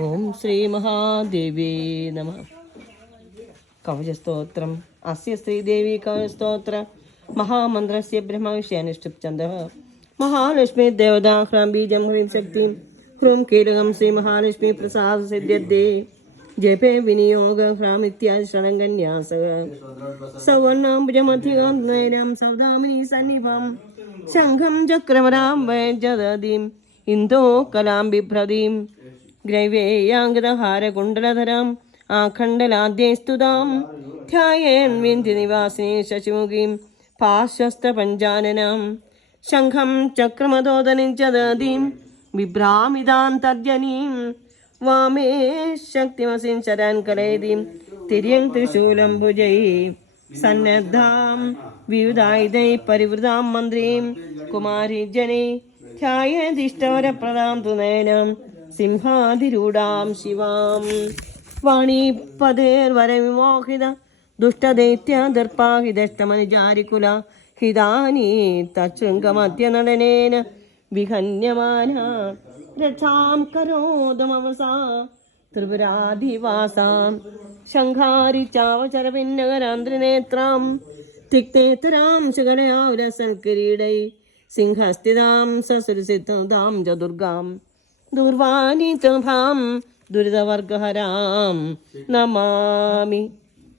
ഓം ശ്രീ മഹാദേവേ നമഃ. കവചസ്തോത്രം അസ്യ ശ്രീദേവി കവചസ്തോത്ര മഹാമന്ത്രസ്യ ബ്രഹ്മവിഷയാനുഷ്ഠിപ്ചന്ദഃ. മഹാലക്ഷ്മി ദേവതാ ഹ്രാം ബീജം ഹ്രീം ശക്തിം ഹ്രൂം കീലകം ശ്രീ മഹാലക്ഷ്മി പ്രസാദ സിദ്ധ്യദ്ദേ. ജപേ വിനിയോഗ ഹ്രാം ഇത്യാദി ഷഡംഗന്യാസഃ. സവർണാംബുജമധ്യകാന്തനയനം സൗദാമിനി സന്നിഭം ശംഖം ചക്രവരാം വൈജദീം ഇന്തോ കലാം ബിഭ്രതീം ഗ്രൈവേയാംഗതഹാരകുണ്ടലധരാം ആഖണ്ഡലാദ്യൈസ്തുതാം ധ്യായേൻ വിന്ധ്യനിവാസിനി ശശിമുഖീം പാർശ്വസ്ഥപഞ്ചാനനാം ശംഖം ചക്രമതോദനിജദീം വിഭ്രാമിതാന്തർജനീം വാമേ ശക്തിമസിൻ ശരാൻ കലയതീം തിര്യങ് ത്രിശൂലം ഭുജൈ സന്നദ്ധാം വിവിധായുധൈ പരിവൃതാം മന്ത്രീം കുമാരി ജനൈ ധ്യായേദിഷ്ടവരപ്രദാം തു നയനം സിംഹാതിരൂഢാം ശിവാം. വാണീപതേർവരവിമോഹിത ദുഷ്ടദൈത്യദർപ്പാഹിതഷ്ടമനുജാരികുല ഹിതാനി തശൃംഗമധ്യനടനേന വിഹന്യമാന രക്ഷാം കരോദമവസാ ത്രിപുരാധിവാസാം ശംഖാരി ചാവചരപിന്നകരാന്ത്രിനേത്രാം തിക്തേതരാം ശകലയാവുരസൽക്കിരീടൈ സിംഹസ്ഥിതാം സസുരസിദ്ധതാം ചതുർഗാം ദുർവാനിതഭാം ദുരിതവർഗഹരാം നമാമി.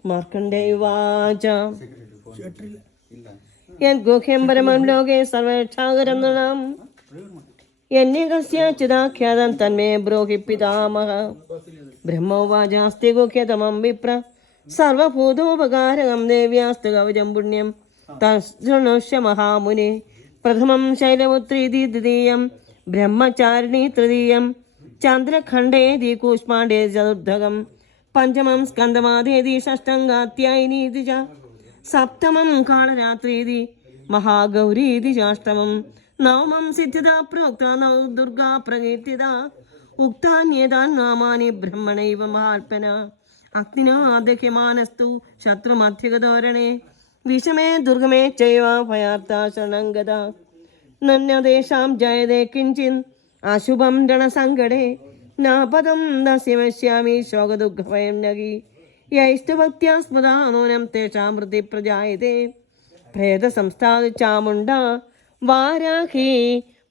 മാർക്കണ്ഡേയവാച യദ്ഗുഹ്യം പരമം ലോകേ സർവേക്ഷാകരം നൃണാം യന്യകസ്യാച്യുതാഖ്യാതം തന്മേ ബ്രോഹി പിതാമഹ. ബ്രഹ്മോവാചാസ്തി ഗുഹ്യതമം വിപ്ര സർവഭൂതോപകാരകം ദേവ്യാസ്തു കവചം പുണ്യം തൃണുഷ്യ മഹാമുനെ. പ്രഥമം ശൈലപുത്രീതി ദ്വിതീയം ബ്രഹ്മചാരിണി തൃതീയം ചന്ദ്രഖണ്ഡേതി കൂഷ്മാണ്ഡേ ചതുർധകം പഞ്ചമം സ്കന്ദമാദേതി ഷഷ്ടം കാത്യായനീതി ച സപ്തമം കാളരാത്രീതി മഹാഗൗരീതി ചാഷ്ടമം നവമം സിദ്ധ്യതാ പ്രോക്ത നവ ദുർഗാ പ്രകീർത്തിത ഉക്താന്യേതാൻ നാമാനി ബ്രഹ്മണൈവ മഹാത്മന. അഗ്നിനാ ദഹ്യമാനസ്തു ശത്രുമധ്യഗതോരണേ വിഷമേ ദുർഗമേ ചൈവ ഭയാർത്ത ശരണംഗത. നന്യദേശാം ജയതേ കിഞ്ചിൻ അശുഭം രണസങ്കടേ നാപദം ദസ്യമശ്യാമി ശോകദുഃഖഭയം നഗി യൈസ്തു ഭക്ത്യാ സ്മൃതാ നൂനം തേഷാം വൃത്തി പ്രജായതേ. പ്രേതസംസ്ഥാതു ചാമുണ്ട വാരാഹി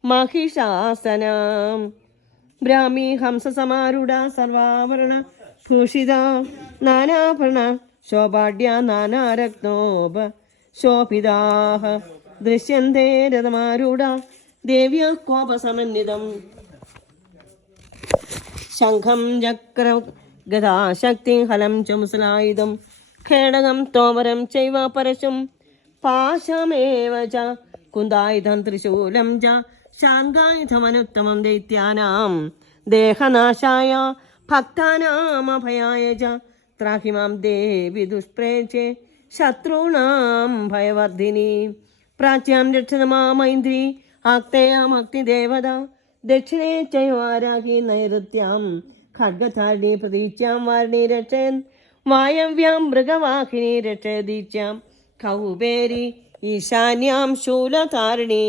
മഹിഷാസനാം ബ്രാഹ്മി ഹംസസമാരൂഢ സർവാഭരണ ഭൂഷിത നാനാഭരണ ശോഭാഢ്യ നാനാരത്നോപ ശോഭിതാഃ ദൃശ്യന്തേ രഥമാരൂഢ ദേവ്യാ കോപസമന്വിതം ശംഖം ചക്ര ഗദാശക്തി ഹലം ച മുസലായുധം ഖേടകം തോമരം ചൈവ പരശും പാശമേവ ച കുന്ദായുധം ത്രിശൂലം ച ശാർഗായുധമനുത്തമം ദൈത്യാനാം ദേഹനാശായ ഭക്താനാമഭയായ ച ത്രാഹിമാം ദേവി ദുഷ്പ്രേക്ഷേ ശത്രുണാം ഭയവർദ്ധിനി. പ്രാച്യാം രക്ഷത മാമൈന്ദ്രി ആക്തയാം അഗ്നിദേവത ദക്ഷിണേ ചൈവാരാഹി നൈಋത്യാം ഖഡ്ഗധാരിണി പ്രതീച്യാം വാരിണി രക്ഷയൻ വായവ്യാം മൃഗവാഹിനി രക്ഷയദീച്യാം കൗബേരി ഈശാന്യാം ശൂലധാരിണി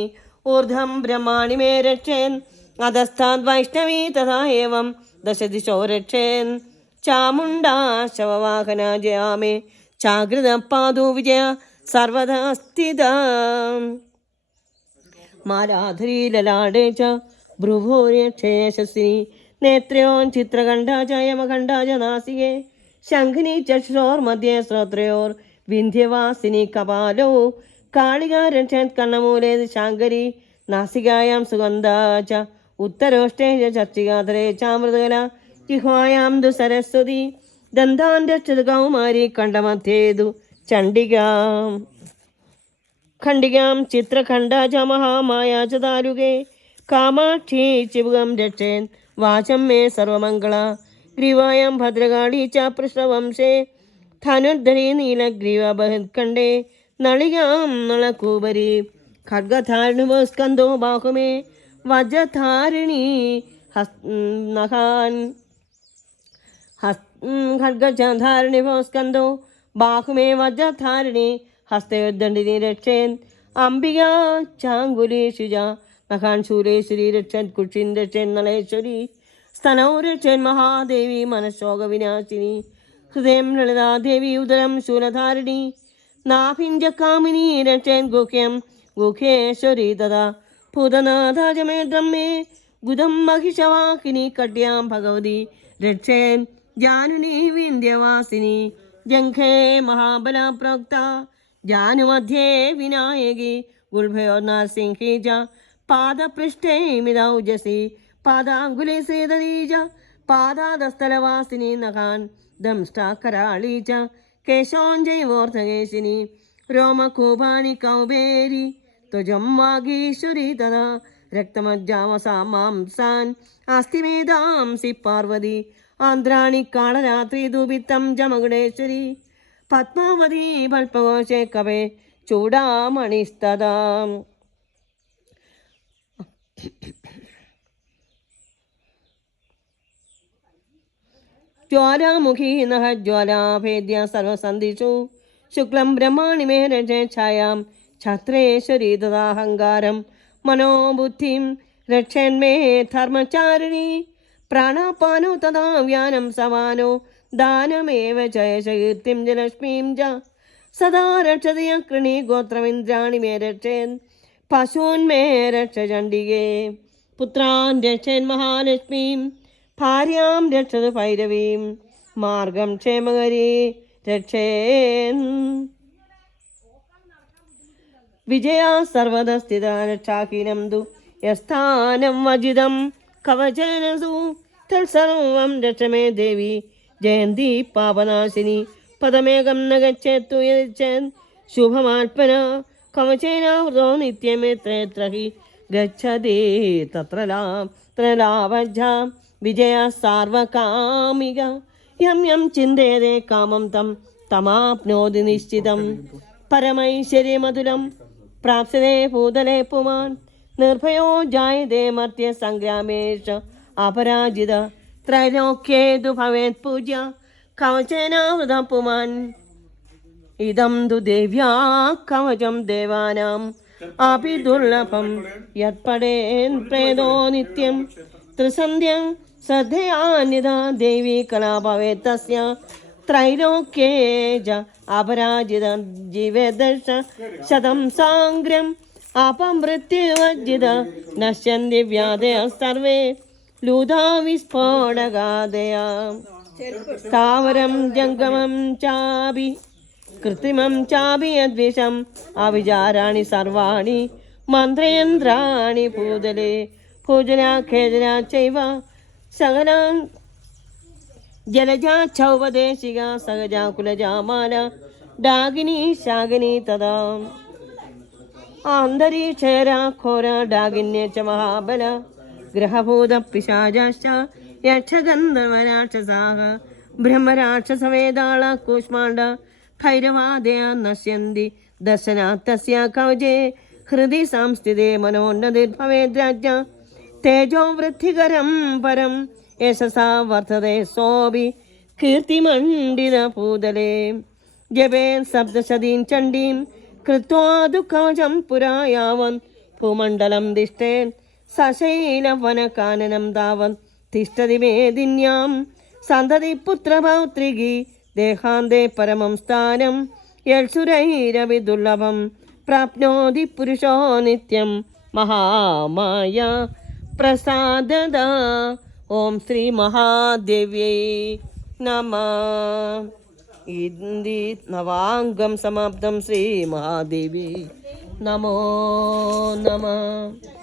ഊർധ്വം ബ്രഹ്മാണി മേ രക്ഷയൻ അധസ്ഥാദ് വൈഷ്ണവീ തഥാ ഏവം ദശദിശോ രക്ഷയൻ ചാമുണ്ടാ ശവവാഹന ജയാമേ ചാകൃത പാദോ വിജയ സർവദാ സ്ഥിത. മാലാധരീ ലലാടേ ച ഭ്രുഭൂര്യക്ഷേയശസ്വിനി നേത്രയോൻ ചിത്രകണ്ഠാ ച യമകണ്ഠാ ച നാസികേ ശംഖിനി ചക്ഷുരോർമധ്യേ ശ്രോത്രയോർ വിന്ധ്യവാസിനി കപാലോ കാളികാ രക്ഷത് കർണമൂലേ ശാങ്കരി നാസികായാം സുഗന്ധാ ച ഉത്തരോഷ്ടേ ച ചർച്ചികാധരേ ചാമൃതകല ജിഹ്വായാം ദു സരസ്വതി ദന്താൻ രക്ഷത് കൗമാരി കണ്ഠമധ്യേതു ചണ്ഡികാം ഖണ്ഡികാം ചിത്രഖണ്ഡാ ച മഹാമായാ ച ദാരുകേ കാമാക്ഷി ചിബുകം രക്ഷേൻ വാചം മേ സർവമംഗള. ഗ്രീവായാം ഭദ്രകാളി ച പൃഷ്ഠവംശേ ധനുർധരി നീലഗ്രീവ ബഹിത്കണ്ഠേ നളികാം നളകൂപരി ഖഡ്ഗധാരിണോ സ്കന്ധോ ബാഹുമേ വജ്രധാരിണി നഹാൻ ഖഡ്ഗധാരിണി സ്കന്ധോ ബാഹുമേ വജ്രധാരിണി ഹസ്തയോദ്ദണ്ഡിനി രക്ഷേൻ അംബിക ചാങ്കുലി ശുജ നഖാൻ ശൂലേശ്വരി രക്ഷൻ കുഷിൻ രക്ഷൻ നളേശ്വരി स्तनौ रक्षन्महादेवी मनशोकविनाशिनी हृदयं ललितादेवी उदरं शूलधारिणी नाभिञ्जकामिनी रक्षन् गुह्यं गुह्येश्वरी तदा भूतनाथाजमेत्रं मे गुदं महिषवाहिनी कट्यां भगवती रक्षेन् जानुनी विन्ध्यवासिनी जङ्घे महाबला प्रोक्ता जानुमध्ये विनायकी गुल्भयो नरसिंही च पादपृष्ठे मिदौजसी पादाङ्गुले सेदनी च पादादस्थलवासिनी नखान् दंष्टा कराळी च केशोञ्जैवोर्धकेशिनी रोमकूपानि कौबेरी त्वजं वागीश्वरी तदा रक्तमज्जामसा मांसान् अस्तिमेधांसि पार्वती आन्द्राणि कालरात्रि दुबित्तं च मकुडेश्वरी पद्मावती पल्पकोशे कवे चूडामणिस्तदा ज्वालामुखी नः ज्वालाभेद्या सर्वसन्धिषु शुक्लं ब्रह्माणि मे रजे छायां छत्रेश्वरी तदाहङ्कारं मनोबुद्धिं रक्षन्मे धर्मचारिणी प्राणापानो तदा व्यानं समानो दानमेव जयशकीर्तिं जलक्ष्मीं च सदा रक्षति अकृणी गोत्रमिन्द्राणि मे रक्षेन् पशून् मे रक्ष चण्डिके पुत्रान् रक्षेन् महालक्ष्मीं भार्यां रक्षतु भैरवीं मार्गं क्षेमकरी रक्षेन् विजया सर्वदा स्थिता रक्षाहीनं तु यस्थानं वजितं कवचेन सु तत्सर्वं रक्ष मे देवी जयन्ती पापनाशिनी पदमेकं न गच्छेत्तु यच्चेन् शुभमात्मना कवचेनावृतो नित्यमेत्रयत्र हि गच्छति तत्र लाभज्जा विजया सार्वकामिका यं यं चिन्तयते कामं तं तमाप्नोति निश्चितं परमैश्वर्यमधुरं प्राप्स्यते भूतले पुमान् निर्भयो जायते मर्त्यसङ्ग्रामेश अपराजित त्रैलोक्ये तु भवेत् पूज्या कवचेनावृतः पुमान् इदं तु देव्या कवचं देवानाम् अपि दुर्लभं यत्पठेन् प्रेतो नित्यं त्रिसन्ध्यां श्रद्धयान्यथा देवी कला भवेत् तस्य त्रैलोक्ये च अपराजित जीवेदर्श शतं साङ्ग्र्यम् अपमृत्युवर्जित नश्यन्ति व्याधयः सर्वे लुधा विस्फोटकादया स्थावरं जङ्गमं चापि कृत्रिमं चापि यद्विषम् अविचाराणि सर्वाणि मन्त्रयन्त्राणि भूतले भूजला खेदना चैव सगनान् जलजा चौपदेशिका सहजा कुलजा माला डागिनी शागिनी तदा आन्तरीक्षरा घोर डागिन्ये च महाबल ग्रहभूतपिशाचाश्च यक्षगन्धर्वराक्षसाः ब्रह्मराक्षसवेदाळा कूष्माण्ड भैरवादया नश्यन्ति दर्शनात् तस्य कवचे हृदि संस्थिते मनोन्नतिर्भवेद्राज्य तेजो वृद्धिकरं परं यशसा वर्तते सोऽपि कीर्तिमण्डितभूतले जपे सप्तशतीं चण्डीं कृत्वा तु कवचं पुरा यावन् भूमण्डलं तिष्ठेन् सशैलवनकाननं तावत् तिष्ठति मेदिन्यां सन्तति पुत्रपौत्रिकी देहान्ते परमं स्थानं यत्सुरैरपि दुर्लभं प्राप्नोति पुरुषो नित्यं महामाया प्रसाददा ओम श्री महादेव्यै नमः। इति नवाङ्गं समाप्तं श्री महादेवी नमो नमः।